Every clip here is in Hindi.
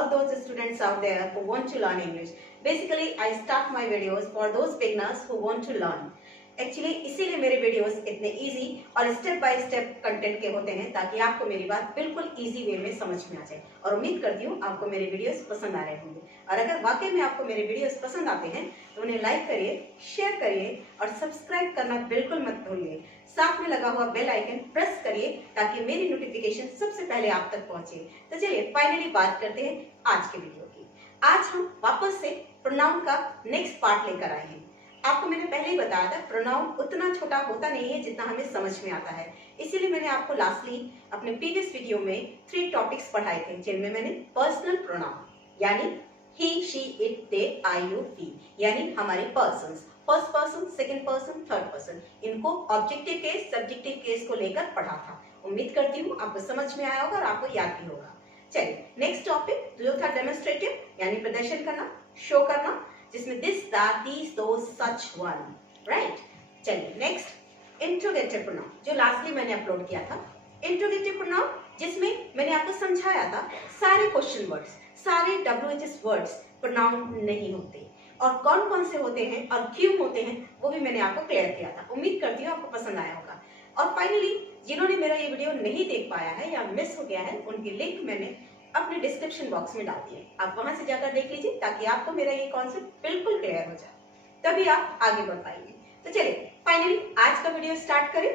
all those students out there who want to learn English. Basically, I start my videos for those beginners who want to learn. Actually इसीलिए मेरे वीडियोस इतने इजी और स्टेप बाय स्टेप कंटेंट के होते हैं ताकि आपको मेरी बात बिल्कुल इजी वे में समझ में आ जाए। और उम्मीद करती हूँ आपको मेरे वीडियोस पसंद आ रहे होंगे। और अगर वाकई में आपको मेरे वीडियोस पसंद आते हैं तो उन्हें लाइक करिए, शेयर करिए और सब्सक्राइब करना बिल्कुल मत भूलिए। साथ में लगा हुआ बेल आइकन प्रेस करिए ताकि मेरी नोटिफिकेशन सबसे पहले आप तक पहुंचे। तो चलिए फाइनली बात करते हैं आज के वीडियो की। आज हम वापस से प्रोनाउन का नेक्स्ट पार्ट लेकर आए हैं। आपको मैंने पहले ही बताया था प्रोनाउन उतना छोटा होता नहीं है जितना हमें समझ में आता है। इसीलिए मैंने आपको लास्टली अपने प्रीवियस वीडियो में 3 टॉपिक्स पढ़ाए थे जिनमें मैंने पर्सनल प्रोनाउन यानी he, she, it, they, I, you, we यानी हमारे persons, first person, second person, third person, इनको ऑब्जेक्टिव केस, सब्जेक्टिव केस को लेकर पढ़ा था। उम्मीद करती हूँ आपको समझ में आया होगा और आपको याद भी होगा। चलिए नेक्स्ट टॉपिक जो था डेमोन्स्ट्रेटिव यानी प्रदर्शन करना, शो करना, जिसमें this, that, these, those, such, one, right. चलिए नेक्स्ट इंट्रोगेटिव प्रोनाउन जो लास्टली मैंने अपलोड किया था। इंट्रोगेटिव प्रोनाउन जिसमें मैंने आपको समझाया था सारे क्वेश्चन वर्ड्स, सारे WHS वर्ड्स प्रोनाउन नहीं होते और कौन कौन से होते हैं और क्यों होते हैं वो भी मैंने आपको क्लियर किया था। उम्मीद करती हूँ आपको पसंद आया होगा। और फाइनली जिन्होंने मेरा ये वीडियो नहीं देख पाया है या मिस हो गया है उनकी लिंक मैंने अपने डिस्क्रिप्शन बॉक्स में डाल दिए। आप वहां से जाकर देख लीजिए ताकि आपको मेरा ये कॉन्सेप्ट बिल्कुल क्लियर हो जाए, तभी आप आगे बढ़ पाएंगे। तो चलिए फाइनली आज का वीडियो स्टार्ट करें।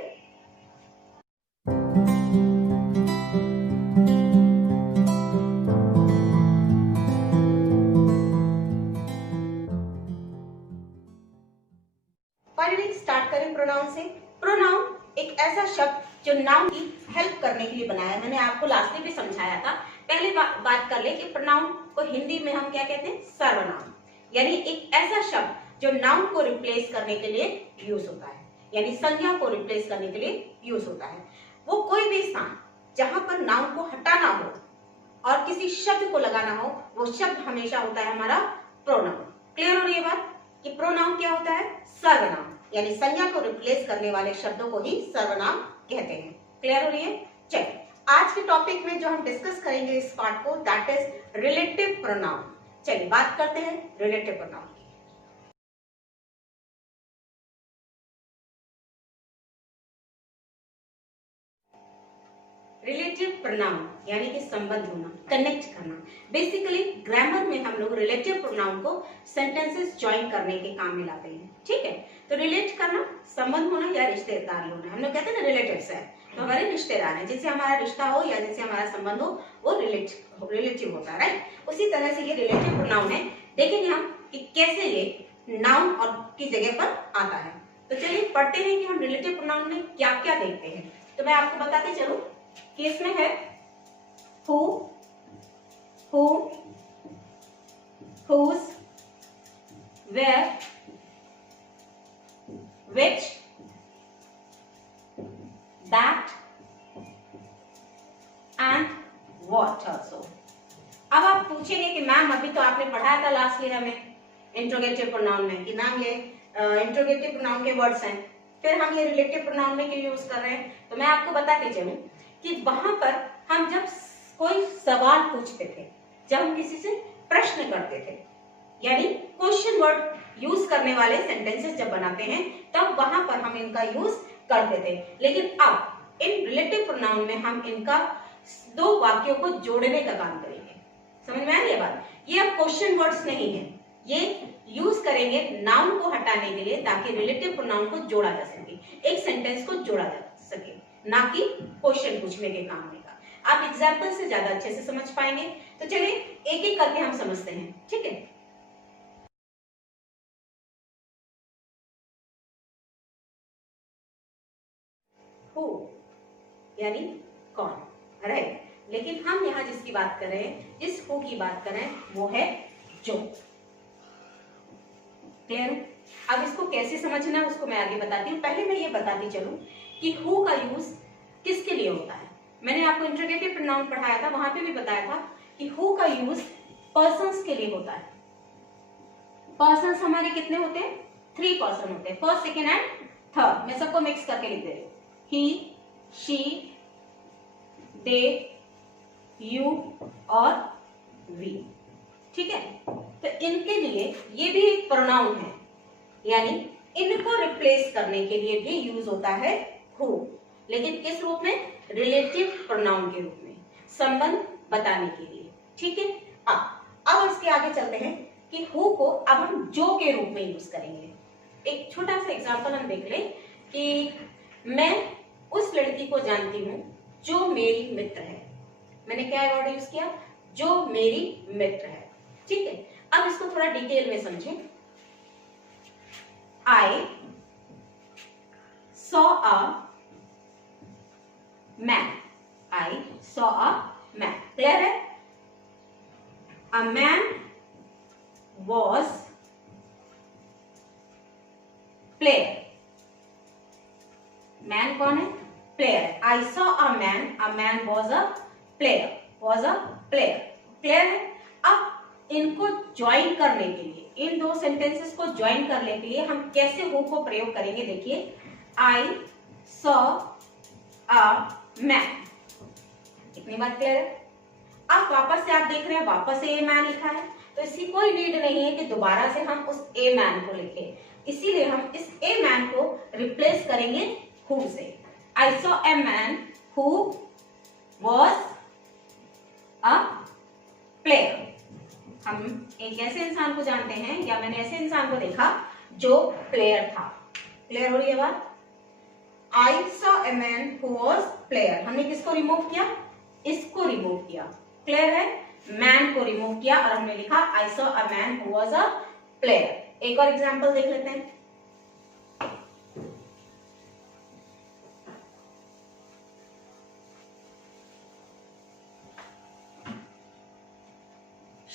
फाइनली स्टार्ट करें प्रोनाउन से। प्रोनाउन एक ऐसा शब्द जो नाउन की हेल्प करने के लिए बनाया है। मैंने आपको लास्टली भी समझाया था। पहले बात कर ले कि प्रोनाउन को हिंदी में हम क्या कहते हैं, सर्वनाम, यानी एक ऐसा शब्द जो नाउन को रिप्लेस करने के लिए यूज होता है, यानी संज्ञा को रिप्लेस करने के लिए यूज होता है। वो कोई भी स्थान जहां पर नाउन को हटाना हो और किसी शब्द को लगाना हो वो शब्द हमेशा होता है हमारा प्रोनाउन। क्लियर हो रही है बात कि प्रोनाउन क्या होता है, सर्वनाम, यानी संज्ञा को रिप्लेस करने वाले शब्दों को ही सर्वनाम कहते हैं। क्लियर हो रही है। चलिए आज के टॉपिक में जो हम डिस्कस करेंगे इस पार्ट को, दैट इज रिलेटिव प्रोनाउन। चलिए बात करते हैं रिलेटिव प्रोनाउन की। रिलेटिव प्रोनाउन यानी कि संबंध होना, कनेक्ट करना। बेसिकली ग्रामर में हम लोग रिलेटिव प्रोनाउन को सेंटेंसेस ज्वाइन करने के काम में लाते हैं। ठीक है, तो रिलेट करना, संबंध होना या रिश्तेदार होना। हम लोग कहते हैं ना रिलेटिव्स है, तो हमारे रिश्तेदार हैं, जिससे हमारा रिश्ता हो या जिससे हमारा संबंध हो वो रिलेटिव होता है, राइट। उसी तरह से ये रिलेटिव प्रोनाउन है। देखेंगे हम कि कैसे ये नाउन और की जगह पर आता है। तो चलिए पढ़ते हैं कि हम रिलेटिव प्रोनाउन में क्या क्या देखते हैं। तो मैं आपको बताते चलूं कि इसमें है who, whom, whose, where, which, that and what also। अब आप पूछेंगे कि मैम अभी तो आपने पढ़ाया था लास्ट ईयर हमें इंट्रोगेटिव प्रोनाउन में कि मैम ये इंट्रोगेटिव प्रोनाउन के वर्ड्स हैं, फिर हम ये रिलेटिव प्रोनाउन में क्यों यूज कर रहे हैं। तो मैं आपको बताते चलूं कि वहां पर हम जब कोई सवाल पूछते थे, जब हम किसी से प्रश्न करते थे, यानी क्वेश्चन वर्ड यूज करने वाले सेंटेंसेस जब बनाते हैं तब वहां पर हम इनका यूज करते थे। लेकिन अब इन रिलेटिव प्रोनाउन में हम इनका 2 वाक्यों को जोड़ने का काम करेंगे। समझ में आ रही है बात। ये अब क्वेश्चन वर्ड्स नहीं है, ये यूज करेंगे नाउन को हटाने के लिए ताकि रिलेटिव प्रोनाउन को जोड़ा जा सके, एक सेंटेंस को जोड़ा जा सके, ना कि क्वेश्चन पूछने के काम में का। आप एग्जाम्पल से ज्यादा अच्छे से समझ पाएंगे। तो चलिए एक एक करके हम समझते हैं, ठीक है। हु यानी कौन, राइट। लेकिन हम यहाँ जिसकी बात कर रहे हैं, जिस हु की बात कर रहे हैं वो है जो। क्लियर। अब इसको कैसे समझना है उसको मैं आगे बताती हूँ। पहले मैं ये बताती चलूं कि हु का यूज किसके लिए होता है। मैंने आपको इंट्रोगेटिव प्रोनाउन पढ़ाया था, वहां पे भी बताया था कि हु का यूज पर्सन्स के लिए होता है। पर्सन्स हमारे कितने होते हैं, 3 पर्सन होते हैं, फर्स्ट, सेकेंड एंड थर्ड। मैं सबको मिक्स करके लिख दे रही हूँ। ही, शी, दे, यू और वी। ठीक है, तो इनके लिए ये भी एक प्रोनाउन है, यानी इनको रिप्लेस करने के लिए भी यूज होता है हु, लेकिन किस रूप में? रिलेटिव प्रोनाउन के रूप में, संबंध बताने के लिए। ठीक है, अब इसके आगे चलते हैं कि हु को अब हम जो के रूप में यूज करेंगे। एक छोटा सा एग्जांपल हम देख लें कि मैं उस लड़की को जानती हूं जो मेरी मित्र है। मैंने क्या वर्ड यूज किया? जो मेरी मित्र है। ठीक है, अब इसको थोड़ा डिटेल में समझें। I saw a man, I saw a man, clear है? A man was player, man कौन है? Player. I saw a man was a player, was a player, clear है? अब इनको ज्वाइन करने के लिए, इन दो सेंटेंसेस को ज्वाइन करने के लिए हम कैसे हु को प्रयोग करेंगे? देखिए, आई सॉ अ मैन, इतनी बात क्लियर है? अब वापस से आप देख रहे हैं, वापस से ए मैन लिखा है, तो इसकी कोई नीड नहीं है कि दोबारा से हम उस ए मैन को लिखें, इसीलिए हम इस ए मैन को रिप्लेस करेंगे हु से। I saw a man who was a player. हम एक ऐसे इंसान को जानते हैं, या मैंने ऐसे इंसान को देखा जो प्लेयर था। क्लियर हो रही है बात? I saw a man who was player, हमने किसको रिमूव किया? इसको रिमूव किया। क्लियर है? मैन को रिमूव किया और हमने लिखा आई saw a man who was a player. एक और एग्जांपल देख लेते हैं।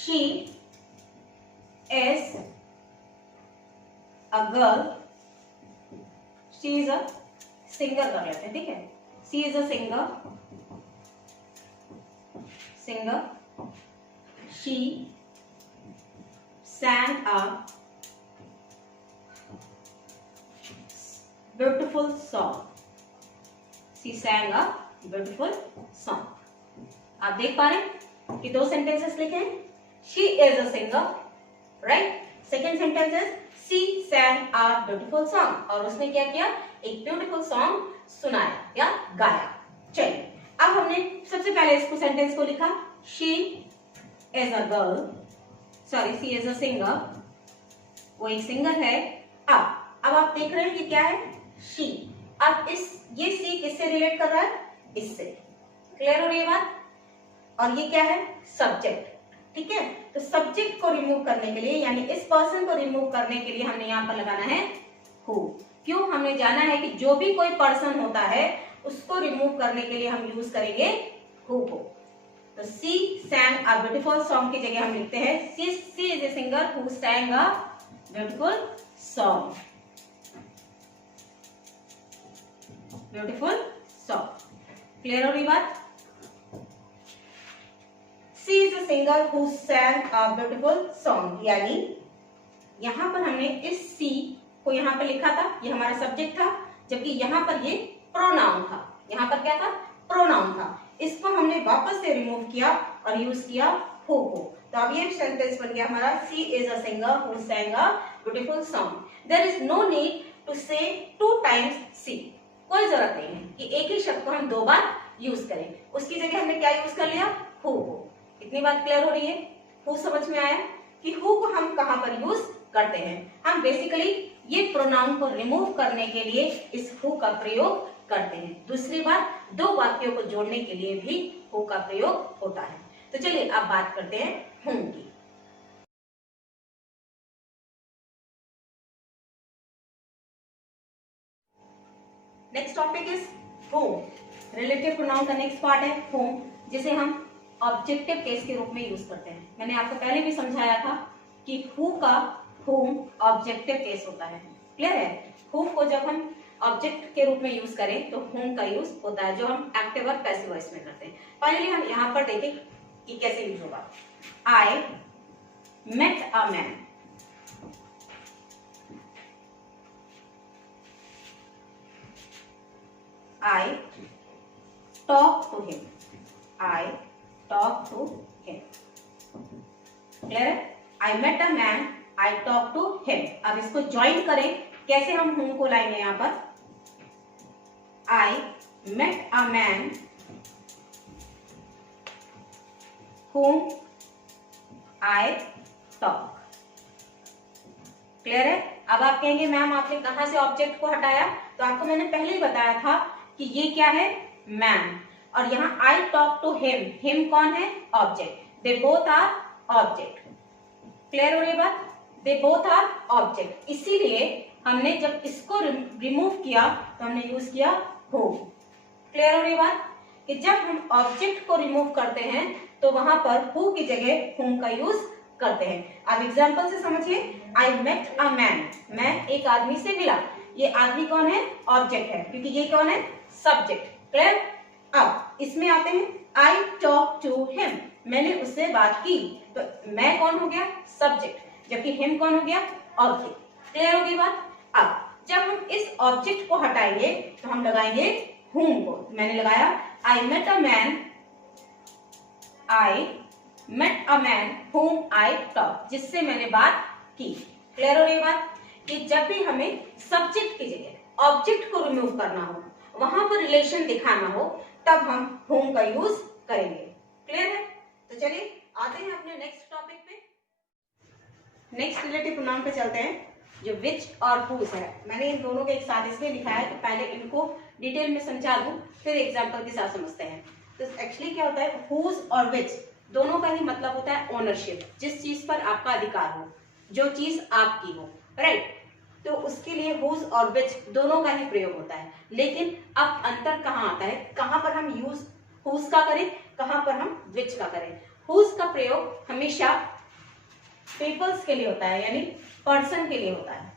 She is a girl. She is a singer कर लेते हैं, ठीक है? She is a singer. Singer. She sang a beautiful song. She sang a beautiful song. आप देख पा रहे हैं कि दो सेंटेंसेस लिखे हैं। She is a singer, right? Second sentence is she sang a beautiful song. और उसने क्या किया? एक beautiful song सुनाया या गाया। चलिए, अब हमने सबसे पहले इसको सेंटेंस को लिखा, she is a girl, sorry, she is a singer, वो एक सिंगर है। अब आप देख रहे हैं कि क्या है? she। अब ये she किससे रिलेट कर रहा है? इससे। क्लियर हो रही है बात? और ये क्या है? सब्जेक्ट। ठीक है, तो सब्जेक्ट को रिमूव करने के लिए, यानी इस पर्सन को रिमूव करने के लिए हमने यहाँ पर लगाना है हु। क्यों? हमने जाना है कि जो भी कोई पर्सन होता है उसको रिमूव करने के लिए हम यूज करेंगे हु को। तो सी sang a beautiful song की जगह हम लिखते हैं she is a singer who sang a beautiful song. Beautiful song. Clear हो रही बात? She is a singer who sang a beautiful song. यानी यहाँ पर हमने इस C को यहाँ पर लिखा था, ये हमारा सब्जेक्ट था, जबकि यहाँ पर ये प्रोनाउन था। यहाँ पर क्या था? प्रोनाउन था। इसको हमने वापस से रिमूव किया और यूज किया हु को। तो अब ये सेंटेंस बन गया हमारा She is a singer who sang a beautiful song. There is no need to say 2 times she. कोई जरूरत नहीं है कि एक ही शब्द को हम 2 बार यूज करें। उसकी जगह हमने क्या यूज कर लिया? Who co. इतनी बात क्लियर हो रही है? हु समझ में आया कि हु को हम कहां पर यूज करते हैं? हम बेसिकली ये प्रोनाउन को रिमूव करने के लिए इस हु का प्रयोग करते हैं। दूसरी बात, 2 वाक्यों को जोड़ने के लिए भी हु का प्रयोग होता है। तो चलिए अब बात करते हैं हुम की। नेक्स्ट टॉपिक इज हुम। रिलेटिव प्रोनाउन का नेक्स्ट पार्ट है हुम, जिसे हम ऑब्जेक्टिव केस के रूप में यूज करते हैं। मैंने आपको पहले भी समझाया था कि हु का हुम ऑब्जेक्टिव केस होता है। क्लियर है? हुम को जब हम ऑब्जेक्ट के रूप में यूज करें तो हुम का यूज होता है, जो हम एक्टिव और पैसिव वॉइस में करते हैं। फाइनली हम यहाँ पर देखें कि कैसे यूज होगा। I met a man, I talk to him, I talk to him. Clear है? I met a man, I talk to him. अब इसको ज्वाइन करें, कैसे हम whom को लाएंगे यहां पर? I met a man whom I talk। Clear है? अब आप कहेंगे मैम आपने कहां से ऑब्जेक्ट को हटाया? तो आपको मैंने पहले ही बताया था कि ये क्या है? मैन। और यहाँ I talk to him, him कौन है? Object. They both are object. Clear हो रही बात? They both are object. इसीलिए हमने जब इसको रिमूव किया तो हमने यूज किया whom। क्लियर हो रही बात? कि जब हम ऑब्जेक्ट को रिमूव करते हैं तो वहां पर who की जगह whom का यूज करते हैं। अब एग्जांपल से समझिए, आई मेट अ मैन, मैं एक आदमी से मिला। ये आदमी कौन है? ऑब्जेक्ट है, क्योंकि ये कौन है? सब्जेक्ट। क्लियर? अब इसमें आते हैं, आई टॉक टू हिम, मैंने उससे बात की, तो मैं कौन हो गया? सब्जेक्ट, जबकि हिम कौन हो गया? ऑब्जेक्ट। क्लियर हो गई बात? अब जब हम इस ऑब्जेक्ट को हटाएंगे तो हम लगाएंगे whom को। मैंने लगाया I met a man, I met a man whom I talk, जिससे मैंने बात की। क्लियर हो रही बात? कि जब भी हमें सब्जेक्ट की जगह ऑब्जेक्ट को रिमूव करना हो, वहां पर रिलेशन दिखाना हो, तब हम whom का यूज करेंगे। क्लियर है? तो चलिए आते हैं अपने नेक्स्ट टॉपिक पे। नेक्स्ट रिलेटिव प्रोनाउन पे चलते हैं, जो विच और whose है। मैंने इन दोनों के एक साथ इसलिए लिखा है तो पहले इनको डिटेल में समझा दूं, फिर एग्जाम्पल के साथ समझते हैं। तो एक्चुअली क्या होता है? whose और which दोनों का ही मतलब होता है ओनरशिप, जिस चीज पर आपका अधिकार हो, जो चीज आपकी हो, राइट? तो उसके लिए whose और which दोनों का ही प्रयोग होता है। लेकिन अब अंतर कहाँ आता है? कहाँ पर हम यूज whose का करें, कहाँ पर हम which का करें। whose का प्रयोग हमेशा पीपल्स के लिए होता है, यानी पर्सन के लिए होता है।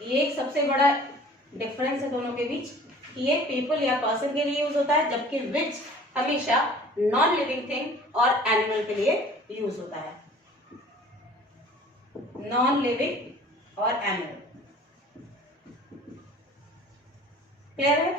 ये एक सबसे बड़ा डिफरेंस है दोनों के बीच, ये पीपल या पर्सन के लिए यूज होता है, जबकि which हमेशा नॉन लिविंग थिंग और एनिमल के लिए यूज होता है। नॉन लिविंग और एनिमल। क्लियर है?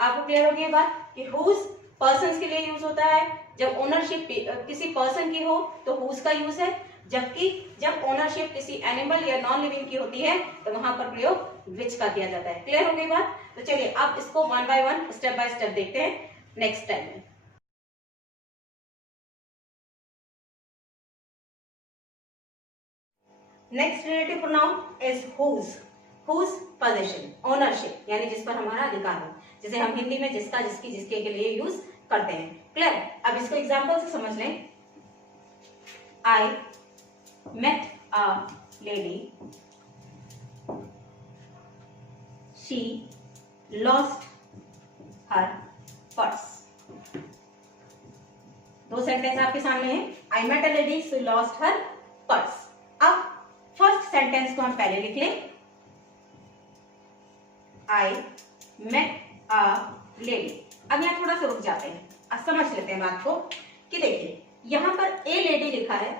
आपको क्लियर हो गई बात कि whose पर्सन के लिए यूज होता है, जब ओनरशिप किसी पर्सन की हो तो whose का यूज है, जबकि जब ओनरशिप किसी एनिमल या नॉन लिविंग की होती है तो वहां पर प्रयोग which का किया जाता है। क्लियर हो गई बात? तो चलिए अब इसको one by one, step by step देखते हैं नेक्स्ट टाइम में। Next relative pronoun is whose। whose position, ownership, यानी जिस पर हमारा अधिकार हो, जिसे हम हिंदी में जिसका, जिसकी, जिसके के लिए यूज करते हैं। क्लियर? अब इसको एग्जांपल से समझ लें। I met a lady, she lost her purse. दो सेंटेंस आपके सामने हैं। I met a lady, she lost her purse. अब फर्स्ट सेंटेंस को हम पहले लिख लें। I met a lady. अब यहां थोड़ा सा रुक जाते हैं, अब समझ लेते हैं बात को कि देखिए यहां पर ए लेडी लिखा है,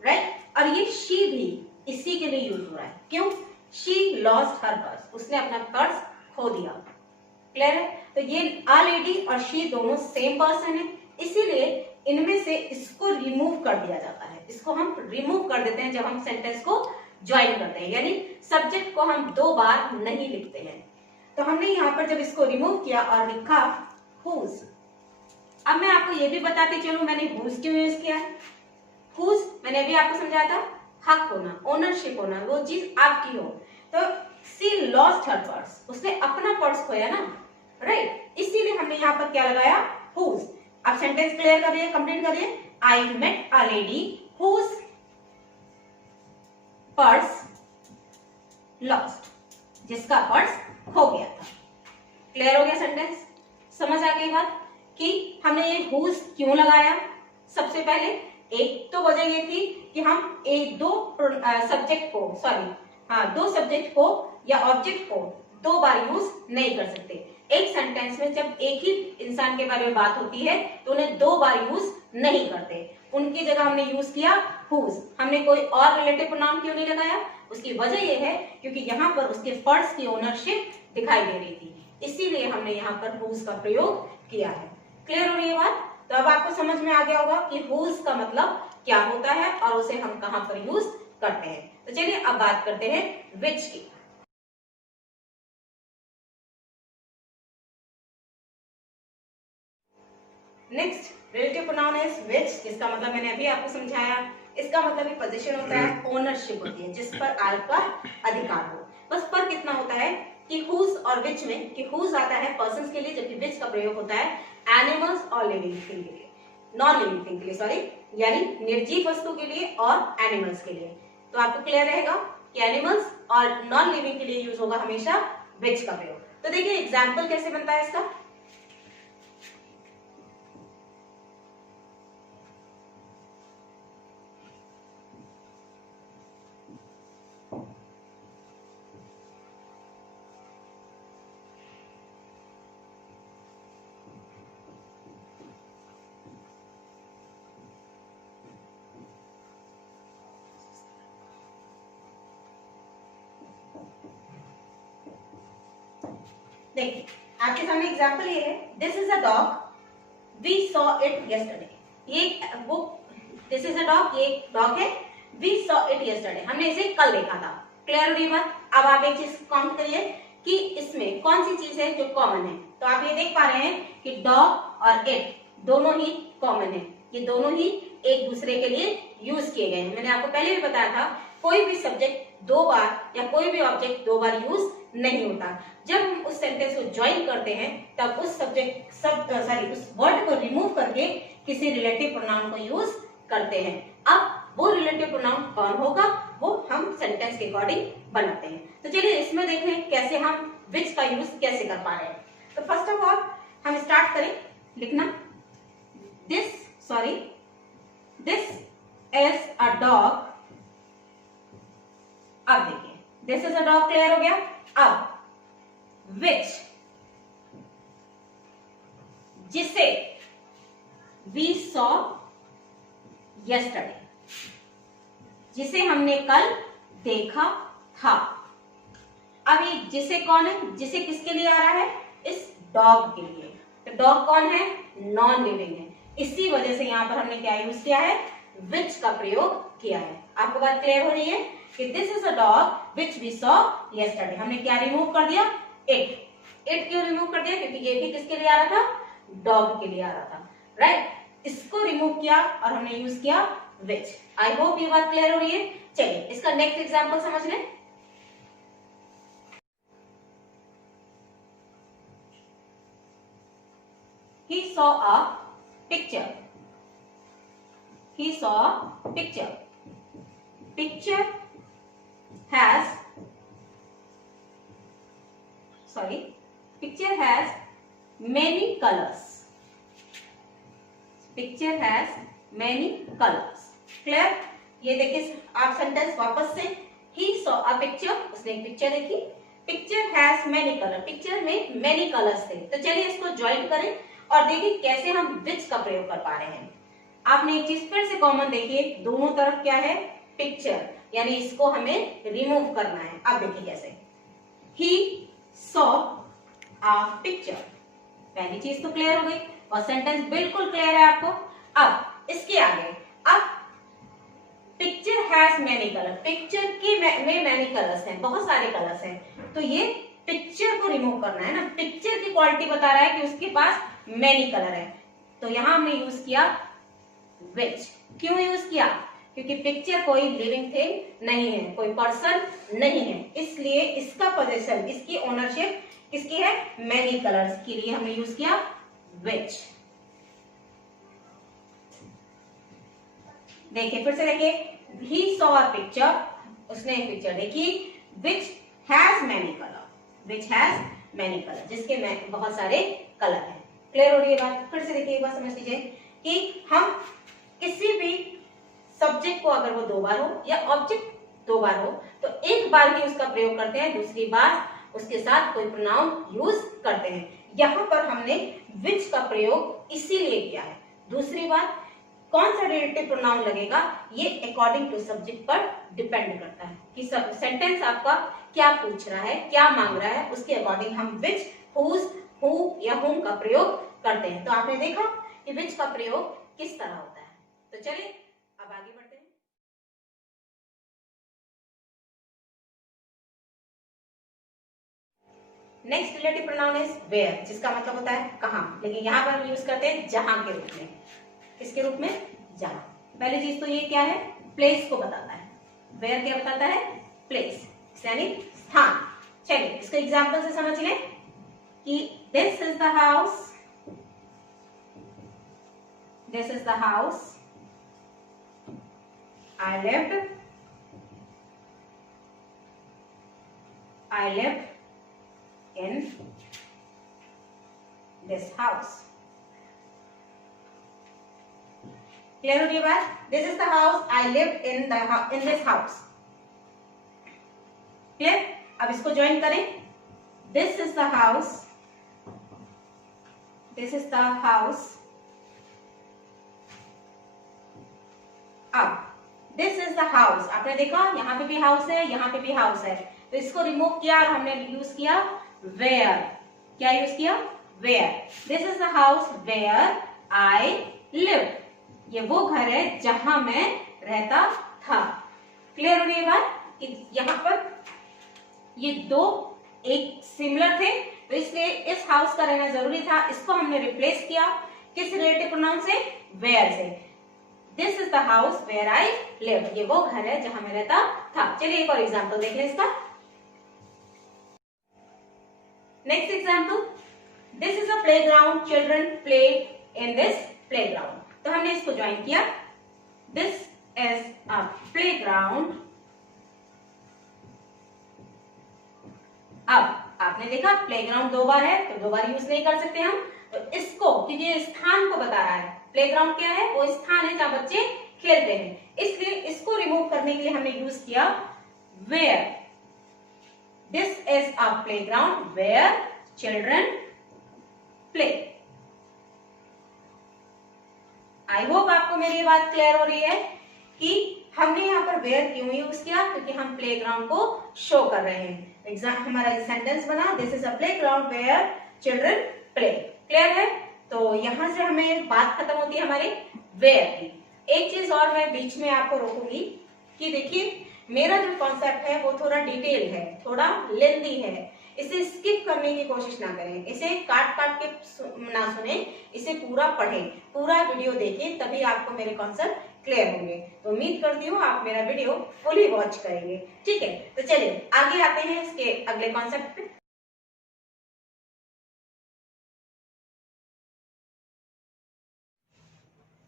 राइट? और ये शी भी इसी के लिए यूज हो रहा है। क्यों? शी लॉस्ट हर पर्स, उसने अपना पर्स खो दिया। क्लियर है? तो ये आ लेडी और शी दोनों सेम पर्सन है, इसीलिए इनमें से इसको रिमूव कर दिया जाता है। इसको हम रिमूव कर देते हैं जब हम सेंटेंस को ज्वाइन करते हैं, यानी सब्जेक्ट को हम दो बार नहीं लिखते हैं। तो हमने यहाँ पर जब इसको रिमूव किया और लिखा whose। अब मैं आपको ये भी बताती चलूं मैंने whose क्यों यूज किया है। whose मैंने अभी आपको समझाया था, हक होना, ओनरशिप होना, वो चीज आपकी हो। तो she lost her पर्स, उसने अपना पर्स खोया ना, राइट? इसीलिए हमने यहाँ पर क्या लगाया? whose। अब सेंटेंस क्लियर करिए, कंप्लीट करिए। I met a lady whose purse lost, जिसका पर्स खो गया था। क्लियर हो गया सेंटेंस? समझ आ गई बात कि हमने ये whose क्यों लगाया? सबसे पहले एक तो वजह ये थी कि हम दो सब्जेक्ट को या ऑब्जेक्ट को दो बार यूज नहीं कर सकते। एक सेंटेंस में जब एक ही इंसान के बारे में बात होती है तो उन्हें दो बार यूज नहीं करते, उनकी जगह हमने यूज किया whose। हमने कोई और रिलेटिव प्रोनाउन क्यों नहीं लगाया? उसकी वजह यह है क्योंकि यहाँ पर उसके पर्स की ओनरशिप दिखाई दे रही थी, इसीलिए हमने यहाँ पर whose का प्रयोग किया है। क्लियर हो रही है बात? तो अब आपको समझ में आ गया होगा कि whose का मतलब क्या होता है और उसे हम कहां पर यूज करते हैं। तो चलिए अब बात करते हैं which की। Next relative pronoun is which, जिसका मतलब मैंने अभी आपको समझाया। इसका मतलब एक पोजीशन होता है, ओनरशिप होती है, जिस पर आपका अधिकार हो। बस फर्क इतना होता है कि whose और which में कि whose आता है पर्सन्स के लिए, जबकि which का प्रयोग होता है एनिमल्स और लिविंग थिंग के लिए, नॉन लिविंग थिंग के लिए, सॉरी, यानी निर्जीव वस्तु के लिए और एनिमल्स के लिए। तो आपको क्लियर रहेगा कि एनिमल्स और नॉन लिविंग के लिए यूज होगा हमेशा which का प्रयोग। तो देखिए एग्जाम्पल कैसे बनता है इसका। देखिए आपके सामने एग्जाम्पल ये है, this is a dog we saw it yesterday. ये वो दिस इज अ डॉग, ये डॉग है, वी सॉ इट यस्टरडे, हमने इसे कल देखा था। क्लियर हो रही बात। अब आप एक चीज काउंट करिए कि इसमें कौन सी चीज है जो कॉमन है। तो आप ये देख पा रहे हैं कि डॉग और इट दोनों ही कॉमन है, ये दोनों ही एक दूसरे के लिए यूज किए गए हैं। मैंने आपको पहले भी बताया था कोई भी सब्जेक्ट दो बार या कोई भी ऑब्जेक्ट दो बार यूज नहीं होता। जब हम उस सेंटेंस को ज्वाइन करते हैं तब उस उस वर्ड को रिमूव करके किसी रिलेटिव प्रोनाउन को यूज करते हैं। अब वो रिलेटिव प्रोनाउन कौन होगा वो हम सेंटेंस के अकॉर्डिंग बनाते हैं। तो चलिए इसमें देखें कैसे हम which का यूज कैसे कर पा रहे हैं। तो फर्स्ट ऑफ ऑल हम स्टार्ट करें लिखना, दिस इज अ डॉग। अब देखिए this is a dog clear हो गया। अब which, जिसे we saw yesterday, जिसे हमने कल देखा था। अब ये जिसे कौन है, जिसे किसके लिए आ रहा है, इस डॉग के लिए। तो डॉग कौन है, नॉन लिविंग है, इसी वजह से यहां पर हमने क्या यूज किया है, which का प्रयोग किया है। आपको बात क्लियर हो रही है कि this is a dog which we saw yesterday. हमने क्या रिमूव कर दिया, इट। इट क्यों रिमूव कर दिया, क्योंकि ये भी किसके लिए आ रहा था, डॉग के लिए आ रहा था, राइट। इसको रिमूव किया और हमने यूज किया which। आई होप ये बात क्लियर हो रही है। चलिए इसका नेक्स्ट एग्जांपल समझ लें। He saw a picture. He saw a picture. Picture has many colors. Picture has many colors. Clear? ये देखिए आप सेंटेंस वापस से, he saw a picture, उसने एक पिक्चर देखी, picture has many color, picture में many colors थे। तो चलिए इसको ज्वाइन करें और देखिए कैसे हम which का प्रयोग कर पा रहे हैं। आपने एक चीज फिर से कॉमन देखिए, दोनों तरफ क्या है, पिक्चर, यानी इसको हमें रिमूव करना है। अब देखिए कैसे, he saw a picture, पहली चीज तो क्लियर हो गई और सेंटेंस बिल्कुल क्लियर है आपको। अब इसके आगे, अब picture has many colour, picture के में मैनी कलर्स हैं, बहुत सारे कलर्स हैं। तो ये पिक्चर को रिमूव करना है ना, पिक्चर की क्वालिटी बता रहा है कि उसके पास मैनी कलर है। तो यहां हमने यूज किया which। क्यों यूज किया, क्योंकि पिक्चर कोई लिविंग थिंग नहीं है, कोई पर्सन नहीं है, इसलिए इसका पोजीशन, इसकी ओनरशिप किसकी है, मैनी कलर्स के लिए हमने यूज किया which। देखिए फिर से देखिए, he saw a picture, उसने एक पिक्चर देखी, which has many color, which has many color, जिसके में बहुत सारे कलर हैं। क्लियर हो रही है बात। फिर से देखिए एक बार समझ लीजिए कि हम किसी भी सब्जेक्ट को अगर वो दो बार हो या ऑब्जेक्ट दो बार हो तो एक बार ही उसका प्रयोग करते हैं, दूसरी बार उसके साथ कोई प्रोनाउन यूज करते हैं। यहाँ पर हमने which का प्रयोग इसीलिए किया है। दूसरी बात, कौन सा रिलेटिव प्रोनाउन लगेगा ये अकॉर्डिंग टू सब्जेक्ट पर डिपेंड करता है कि सेंटेंस आपका क्या पूछ रहा है, क्या मांग रहा है, उसके अकॉर्डिंग हम which, whose, who या whom का प्रयोग करते हैं। तो आपने देखा कि विच का प्रयोग किस तरह होता है। तो चलिए अब आगे बढ़ते हैं। Next relative pronoun is where, जिसका मतलब होता है कहां, लेकिन यहाँ पर हम यूज करते हैं जहां के रूप में। किसके रूप में? जहां। पहली चीज तो ये क्या है, प्लेस को बताता है। वेयर क्या बताता है? प्लेस, यानी स्थान। चलिए इसको एग्जांपल से समझ लें कि this is the house, this is the house I lived in this house. Clear हो गई बात? This is the house I lived in this house. Clear? अब इसको ज्वाइन करें। This is the house. This is the house. अब दिस इज द हाउस, आपने देखा यहाँ पे भी हाउस है, यहाँ पे भी हाउस है, तो इसको रिमूव किया और हमने यूज किया वेयर। क्या यूज किया? Where. This is the house where I live, ये वो घर है जहां मैं रहता था। क्लियर हो गई बात? यहाँ पर ये दो एक सिमिलर थे, तो इसलिए इस हाउस का रहना जरूरी था, इसको हमने रिप्लेस किया किस रिलेटिव प्रोनाउन से? वेयर से। This is the house where I live, ये वो घर है जहां मैं रहता था। चलिए एक और एग्जाम्पल देख लें इसका। Next example, this is a playground, children play in this playground. तो हमने इसको ज्वाइन किया, दिस इज अ प्लेग्राउंड। अब आपने देखा प्लेग्राउंड दो बार है, तो दो बार यूज नहीं कर सकते हम, तो इसको, क्योंकि ये स्थान को बता रहा है, प्लेग्राउंड क्या है? वो स्थान है जहां बच्चे खेलते हैं, इसलिए इसको रिमूव करने के लिए हमने यूज किया where. This is a playground where children play. I hope आपको मेरी बात क्लियर हो रही है कि हमने यहाँ पर वेयर क्यों यूज किया, क्योंकि हम प्लेग्राउंड को शो कर रहे हैं। एग्जाम हमारा सेंटेंस बना, this is a playground where children play. Clear है? तो यहां से हमें बात खत्म होती है हमारी वेयर की। एक चीज और मैं बीच में आपको रोकूंगी कि देखिए मेरा जो कॉन्सेप्ट है वो थोड़ा डिटेल है, थोड़ा लेंथी है, इसे स्किप करने की कोशिश ना करें, इसे काट काट के ना सुने, इसे पूरा पढ़ें, पूरा वीडियो देखें, तभी आपको मेरे कॉन्सेप्ट क्लियर होंगे। तो उम्मीद करती हूँ आप मेरा वीडियो फुली वॉच करेंगे। ठीक है, तो चलिए आगे आते हैं इसके अगले कॉन्सेप्ट पे।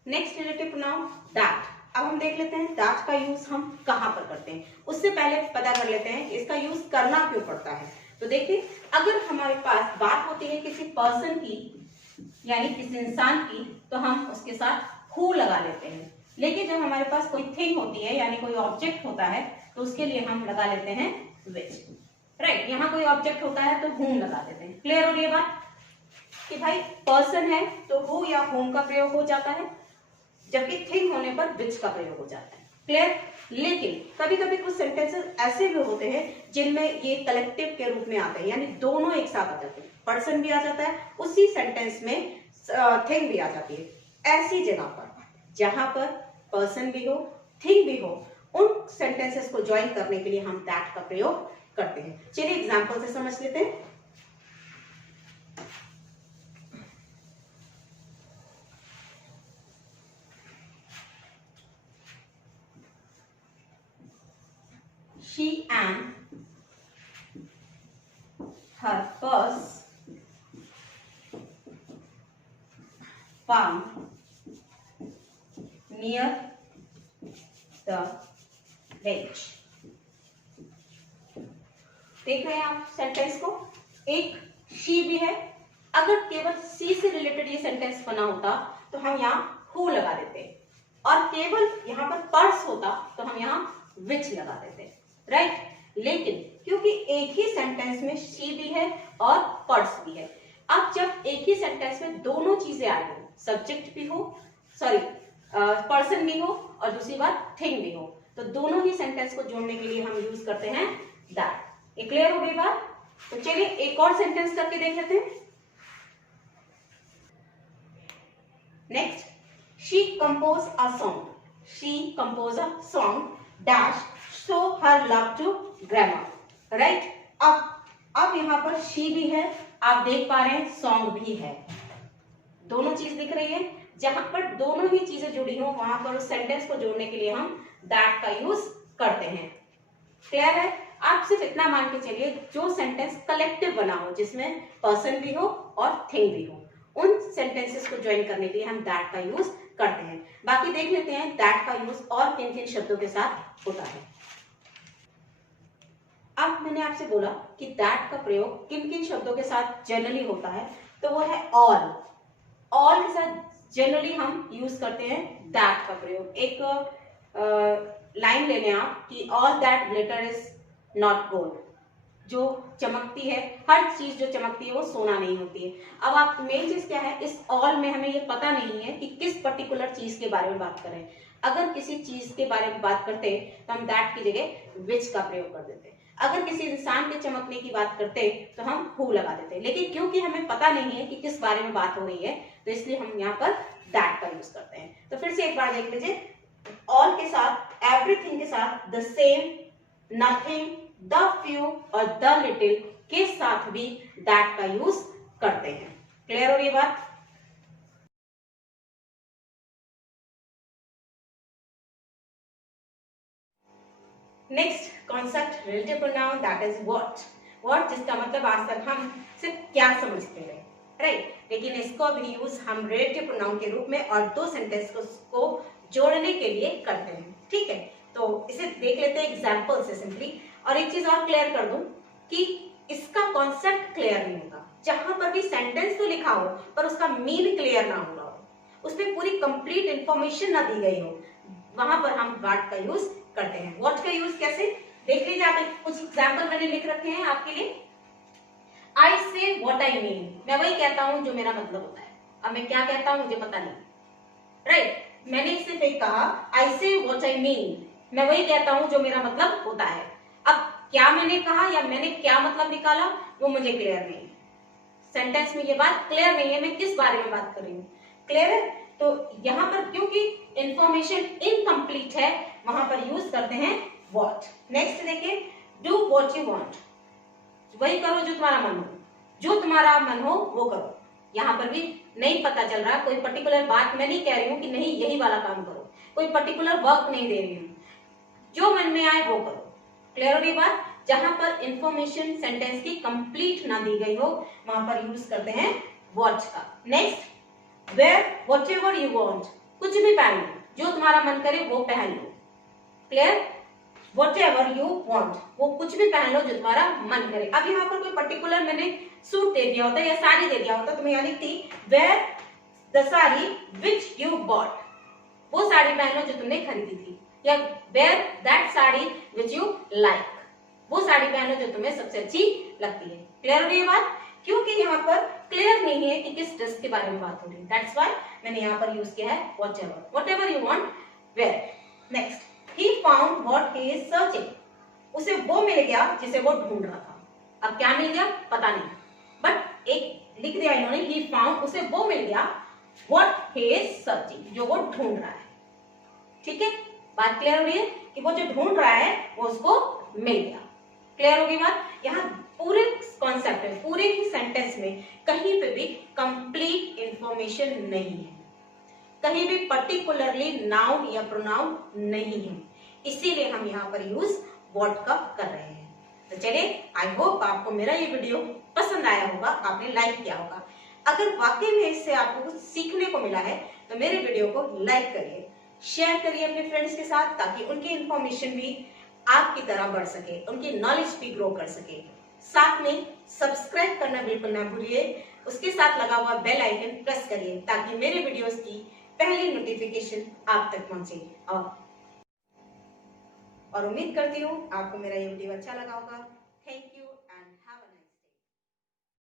Next relative pronoun that. अब हम देख लेते हैं दैट का यूज हम कहां पर करते हैं। उससे पहले पता कर लेते हैं इसका यूज करना क्यों पड़ता है। तो देखिए, अगर हमारे पास बात होती है किसी पर्सन की, यानी किसी इंसान की, तो हम उसके साथ हु लगा लेते हैं। लेकिन जब हमारे पास कोई थिंग होती है, यानी कोई ऑब्जेक्ट होता है, तो उसके लिए हम लगा लेते हैं विच। राइट, यहाँ कोई ऑब्जेक्ट होता है तो हुम लगा देते हैं। क्लियर हो रही है बात कि भाई पर्सन है तो हु या हुम का प्रयोग हो जाता है, जबकि थिंग होने पर विच का प्रयोग हो जाता है। क्लियर? लेकिन कभी कभी कुछ सेंटेंसेस ऐसे भी होते हैं जिनमें ये कलेक्टिव के रूप में आते हैं, यानी दोनों एक साथ आ जाते हैं, पर्सन भी आ जाता है, उसी सेंटेंस में थिंग भी आ जाती है। ऐसी जगह पर जहां पर पर्सन भी हो, थिंग भी हो, उन सेंटेंसेस को ज्वाइन करने के लिए हम दैट का प्रयोग करते हैं। चलिए एग्जाम्पल से समझ लेते हैं। She and her purse found near the beach. देख रहे हैं आप सेंटेंस को? एक शी भी है, अगर केवल सी से रिलेटेड ये सेंटेंस बना होता तो हम यहाँ हु लगा देते, और केवल यहाँ पर पर्स होता तो हम यहाँ विच लगा देते। राइट, लेकिन क्योंकि एक ही सेंटेंस में शी भी है और पर्स भी है, अब जब एक ही सेंटेंस में दोनों चीजें आ गई, सब्जेक्ट भी हो, सॉरी पर्सन भी हो और दूसरी बात थिंग भी हो, तो दोनों ही सेंटेंस को जोड़ने के लिए हम यूज करते हैं दैट। ये क्लियर हो गई बात? तो चलिए एक और सेंटेंस करके देख लेते हैं। Next, she compose a song, she compose a song dash show her love to grandma, right. अब यहाँ पर शी भी है, आप देख पा रहे हैं सॉन्ग भी है, दोनों चीज दिख रही है। जहां पर दोनों ही चीजें जुड़ी हो वहां पर उस सेंटेंस को जोड़ने के लिए हम दैट का यूज करते हैं। क्लियर है? आप सिर्फ इतना मान के चलिए, जो सेंटेंस कलेक्टिव बना हो, जिसमें पर्सन भी हो और थिंग भी हो, उन सेंटेंसेस को ज्वाइन करने के लिए हम दैट का यूज करते हैं। बाकी देख लेते हैं दैट का यूज और किन किन शब्दों के साथ होता है। अब मैंने आपसे बोला कि दैट का प्रयोग किन किन शब्दों के साथ जनरली होता है, तो वो है ऑल। ऑल के साथ जनरली हम यूज करते हैं दैट का प्रयोग। एक लाइन ले लें आप कि all that glitter is not gold, जो चमकती है, हर चीज जो चमकती है वो सोना नहीं होती है। अब आप मेन चीज क्या है, इस ऑल में हमें ये पता नहीं है कि किस पर्टिकुलर चीज के बारे में बात करें। अगर किसी चीज के बारे में बात करते तो हम दैट की जगह विच का प्रयोग कर देते। अगर किसी इंसान के चमकने की बात करते तो हम हु लगा देते। लेकिन क्योंकि हमें पता नहीं है कि किस बारे में बात हो रही है, तो इसलिए हम यहाँ पर दैट का यूज करते हैं। तो फिर से एक बार देख लीजिए, ऑल के साथ, एवरीथिंग के साथ, the same, nothing, the few और द लिटिल के साथ भी दैट का यूज करते हैं। क्लियर हो रही बात? Next concept relative pronoun, that is what. What जिसका मतलब आज तक हम सिर्फ क्या समझते रहे, राइट। लेकिन इसको भी यूज हम रिलेटिव प्रोनाउन के रूप में और दो सेंटेंस को जोड़ने के लिए करते हैं, ठीक है। तो इसे देख लेते हैं एग्जाम्पल से सिंपली। और एक चीज और क्लियर कर दूं कि इसका कॉन्सेप्ट क्लियर नहीं होता। जहां पर भी सेंटेंस तो लिखा हो पर उसका मीन क्लियर ना हो रहा हो, उसमें पूरी कंप्लीट इंफॉर्मेशन ना दी गई हो, वहां पर हम व्हाट का यूज करते हैं। व्हाट का यूज कैसे, देख लीजिए आप, कुछ एग्जाम्पल मैंने लिख रखे हैं आपके लिए। आई से व्हाट आई मीन, मैं वही कहता हूं जो मेरा मतलब होता है। अब मैं क्या कहता हूं मुझे पता नहीं, राइट। मैंने इससे फिर कहा आई से व्हाट आई मीन, मैं वही कहता हूं जो मेरा मतलब होता है। अब क्या मैंने कहा या मैंने क्या मतलब निकाला वो मुझे क्लियर नहीं है। सेंटेंस में ये बात क्लियर नहीं है, मैं किस बारे में बात कर रही हूँ। क्लियर है? तो यहां पर क्योंकि इंफॉर्मेशन इनकम्प्लीट है, वहां पर यूज करते हैं व्हाट। नेक्स्ट देखिए, डू व्हाट यू वांट, वही करो जो तुम्हारा मन हो, जो तुम्हारा मन हो वो करो। यहाँ पर भी नहीं पता चल रहा, कोई पर्टिकुलर बात मैं नहीं कह रही हूँ कि नहीं यही वाला काम करो, कोई पर्टिकुलर वर्क नहीं दे रही हूँ, जो मन में आए वो करो। क्लियर हो रही बात? जहां पर इंफॉर्मेशन सेंटेंस की कंप्लीट ना दी गई हो वहां पर यूज करते हैं व्हाट का। Next, wear whatever you want, कुछ भी पहन लो, जो तुम्हारा मन करे वो पहन लो। क्लियर? व्हाटएवर यू वांट, वो कुछ भी पहन लो जो तुम्हारा मन करे। अब यहाँ पर कोई पर्टिकुलर मैंने सूट दे दिया होता या साड़ी दे दिया होता तो मैं यहाँ लिखती wear the sari which you bought, वो साड़ी पहन लो जो तुमने खरीदी थी, या wear that sari which you like, वो साड़ी पहनो जो तुम्हें सबसे अच्छी लगती है। क्लियर हो रही है बात? क्योंकि यहाँ पर क्लियर नहीं है कि किस ड्रेस के बारे में बात हो रही है, दैट्स व्हाई मैंने यहाँ पर यूज किया है whatever you want wear. Next, he found what he is searching, उसे वो मिल गया जिसे वो ढूंढ रहा था। अब क्या मिल गया पता नहीं, बट एक लिख दिया इन्होंने, ही फाउंड, उसे वो मिल गया व्हाट ही इज सर्चिंग, जो वो ढूंढ रहा है। ठीक है, बात क्लियर हो रही है कि वो जो ढूंढ रहा है वो उसको मिल गया। क्लियर होगी बात? यहाँ पूरे कॉन्सेप्ट में, पूरे ही सेंटेंस में कहीं पे भी कंप्लीट इंफॉर्मेशन नहीं है, कहीं भी पर्टिकुलरली नाउन या प्रोनाउन नहीं है, इसीलिए हम यहाँ पर यूज व्हाट का कर रहे हैं। तो चलिए, आई होप आपको मेरा ये वीडियो पसंद आया होगा, आपने लाइक किया होगा। अगर वाकई में इससे आपको कुछ सीखने को मिला है तो मेरे वीडियो को लाइक करिए, शेयर करिए अपने फ्रेंड्स के साथ, ताकि उनकी इंफॉर्मेशन भी आपकी तरह बढ़ सके, उनकी नॉलेज भी ग्रो कर सके। साथ में सब्सक्राइब करना बिल्कुल ना भूलिए, उसके साथ लगा हुआ बेल आइकन प्रेस करिए ताकि मेरे वीडियोस की पहली नोटिफिकेशन आप तक पहुंचे। और उम्मीद करती हूँ आपको मेरा ये वीडियो अच्छा लगा होगा।